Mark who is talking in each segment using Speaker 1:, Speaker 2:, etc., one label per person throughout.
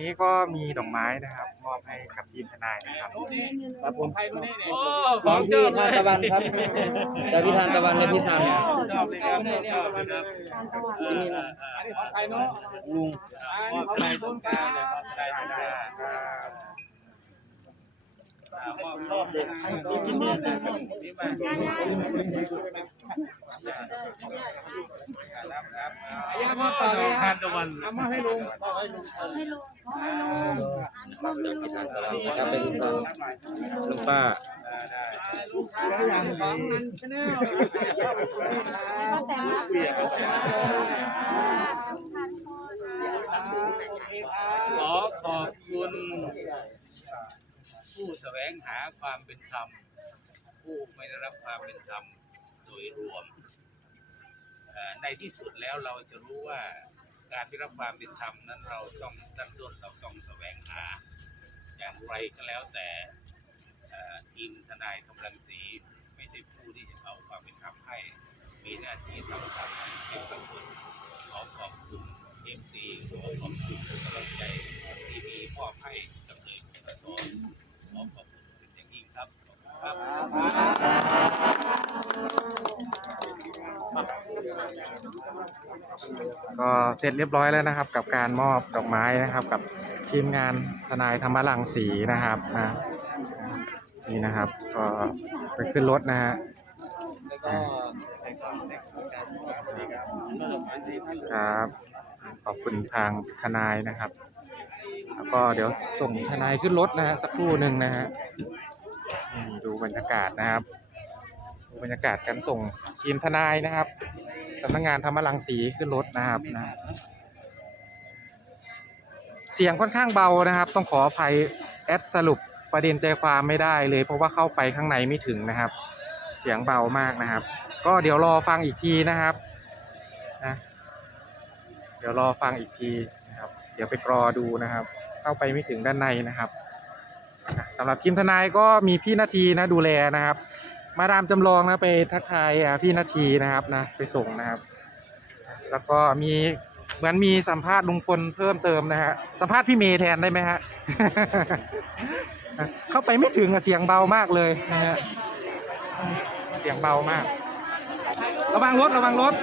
Speaker 1: นี้ก็มีดอกไม้นะครับมอบให้กับทีมทนายนะครับ
Speaker 2: ครับผม
Speaker 3: โอ้
Speaker 2: ข
Speaker 3: ข
Speaker 2: อ
Speaker 3: องง
Speaker 2: พี่
Speaker 3: เจ้า
Speaker 2: ทานตะวันครับจากพี่ทานตะวันและพี่ทานเนี่ย
Speaker 3: ชอบเลยครับชอบเลยครับเออเออเออของใครเนาะ
Speaker 2: ลุง
Speaker 3: มอบทนายสงกรารเลยครับทนายสงกรารมอบชอบเด็กให้กินเนี่ยนี่มาครับครับ อายามอบต่อเลยทานตะวันเอามาให้ลุง
Speaker 4: ให้ลุงให้ลุงมอบให้ลุง
Speaker 2: พี่ทานตะวันครับเป็นพี่ทานลุงป้า
Speaker 3: ลูกค้าอย่างของนันชาแนล
Speaker 4: ป้าแตน
Speaker 3: เปลี่ยน
Speaker 5: ขอขอบคุณผู้แสวงหาความเป็นธรรม ผู้ไม่ได้รับความเป็นธรรมโดยรวมเอ่อ ในที่สุดแล้วเราจะรู้ว่าการได้รับความเป็นธรรมนั้นเราต้องตั้งต้นเราต้องแสวงหา อย่างไรก็แล้วแต่ทีมทนายกำลังสีไม่ใช่ผู้ที่จะเอาความเป็นธรรมให้มีหน้าที่ทำตามเป็นปรากฏขอขอบคุณเอฟซีขอขอบคุณ ก็เสร็
Speaker 1: จเรียบร้อยแล้วนะครับ กับการมอบดอกไม้นะครับ กับทีมงานทนายธรรมรังสีนะครับนะนี่นะครับก็ไปขึ้นรถนะฮะครับ ขอบคุณทางทนายนะครับ แล้วก็เดี๋ยวส่งทนายขึ้นรถนะฮะสักครู่หนึ่งนะฮะดูบรรยากาศนะครับ ดูบรรยากาศการส่งทีมทนายนะครับำนักงานธรรมรังสีขึ้นรถนะครับนะเสียงค่อนข้างเบานะครับ ต้องขออภัยแอดสรุปประเด็นใจความไม่ได้เลย เพราะว่าเข้าไปข้างในไม่ถึงนะครับ เสียงเบามากนะครับ ก็เดี๋ยวรอฟังอีกทีนะครับนะเดี๋ยวรอฟังอีกทีนะครับ เดี๋ยวไปกรอดูนะครับ เข้าไปไม่ถึงด้านในนะครับสำหรับทีมทนายก็มีพี่นาทีนะดูแลนะครับ มาดามจำลองนะไปทักทายพี่นาทีนะครับนะไปส่งนะครับ แล้วก็มีเหมือนมีสัมภาษณ์ลุงพลเพิ่มเติมนะฮะสัมภาษณ์พี่เมย์แทนได้ไหมฮะเข้าไปไม่ถึงอะเสียงเบามากเลยนะฮะเสียงเบามาก ระวังรถระวังรถ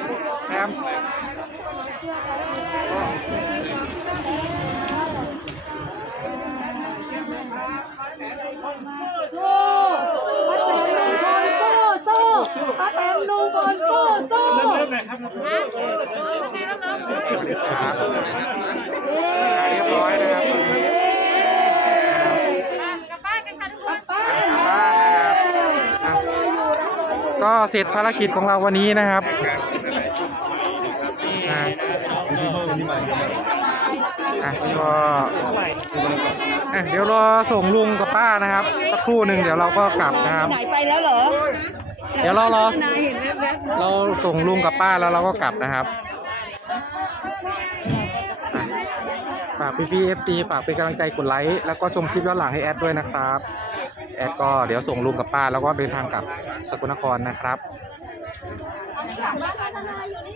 Speaker 1: นะครับ
Speaker 4: สู้ป้าแตนลุงพลสู้สู้ป้าแตนลุงพลสู้สู้
Speaker 3: เริ่มเลยครับ
Speaker 1: ครับ เรียบร้อยนะครับ
Speaker 4: กลับบ้านกันค่ะทุกคนป้า
Speaker 1: อะก็เสร็จภารกิจของเราวันนี้นะครับอะอะก็อะเดี๋ยวรอส่งลุงกับป้านะครับ สักครู่หนึ่งเดี๋ยวเราก็กลับนะครับ
Speaker 4: ไหนไปแล้วเหรอ
Speaker 1: เดี๋ยวเรารอ
Speaker 4: นายเห็นแวบๆ
Speaker 1: เราส่งลุงกับป้าแล้วเราก็กลับนะครับ ฝากพี่พี่เอฟซีฝากเป็นกำลังใจกดไลค์แล้วก็ชมคลิปย้อนหลังให้แอดด้วยนะครับแอดก็เดี๋ยวส่งลุงกับป้าแล้วก็เดินทางกลับสกลนครนะครับ
Speaker 4: ถามว่าทนายอยู่นี่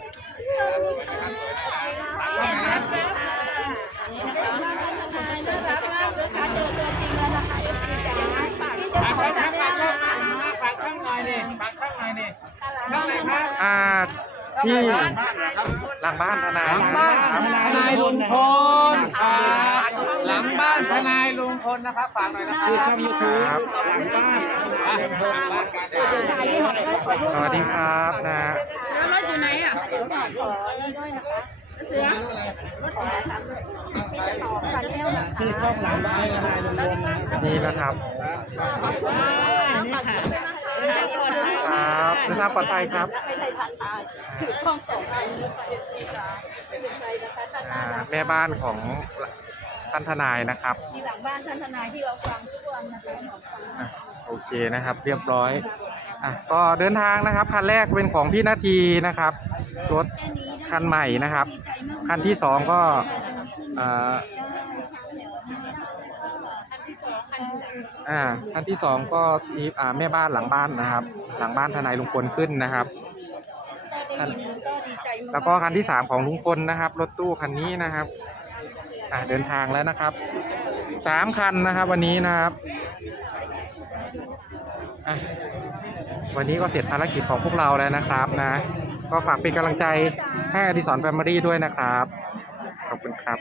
Speaker 4: น่ารั กมากเลยค่ะเจอตัวจริงแล้วนะคะเอฟซีจ๋าที่จะขอสัญญา
Speaker 3: ฝากข้างในนี่ฝากข้างในนี่ข้างในครับ
Speaker 1: อ่าที่หลังบ้านทนายนะ
Speaker 3: ทนายลุงพลครับหลังบ้านทนายลุงพลนะครับฝากหน่อยนะครับชื่อช่องยูทูบ
Speaker 1: ครับ
Speaker 3: หลังบ้านหลังบ้านการ
Speaker 1: สวัสดีครับนะฮะ
Speaker 4: เสือรถอยู่ไหนอะเดี๋ยวขอขอนี่ด้วยนะคะเสือรถของนะคะที่จะต่อคันเร็วนะคะ
Speaker 3: ชื่อช่องหลังบ้านทนายลุงพลนะ
Speaker 1: นี่นะครับ
Speaker 4: นี่ ค่ะ
Speaker 1: ครับเดินทางปลอดภัยครับ
Speaker 4: ไม่ใช่ทันตาถือข้องสองอันนะคะเอฟซีจ๋าไม่เป็นไรนะคะท่าน
Speaker 1: อ่า
Speaker 4: น่ารัก
Speaker 1: แม่บ้านของท่านทนายนะครับ
Speaker 4: ที่หลังบ้านท่านทนายที่เราฟังทุกวันนะคะหมอฟัง
Speaker 1: อะโอเคนะครับ เรียบร้อยอะก็เดินทางนะครับคันแรกเป็นของพี่นาทีนะครับรถ
Speaker 4: แค่นี้นะ
Speaker 1: คันใหม่นะครับ
Speaker 4: ดีใจมาก
Speaker 1: คันที่สองก็อ่า
Speaker 4: คันที่ส อ่าม
Speaker 1: อ่าคันที่สองก็ทีอ่าแม่บ้านหลังบ้านนะครับ หลังบ้านทนายลุงพลขึ้นนะครับ
Speaker 4: ได้ยิน
Speaker 1: แล้วก็คันที่สามของลุงพลนะครับ รถตู้คันนี้นะครับอะเดินทางแล้วนะครับสามคันนะครับ วันนี้นะครับวันนี้ก็เสร็จภารกิจของพวกเราแล้วนะครับนะ ก็ฝากเป็นกำลังใจให้อดิสรแฟมิลี่ด้วยนะครับ ขอบคุณครับ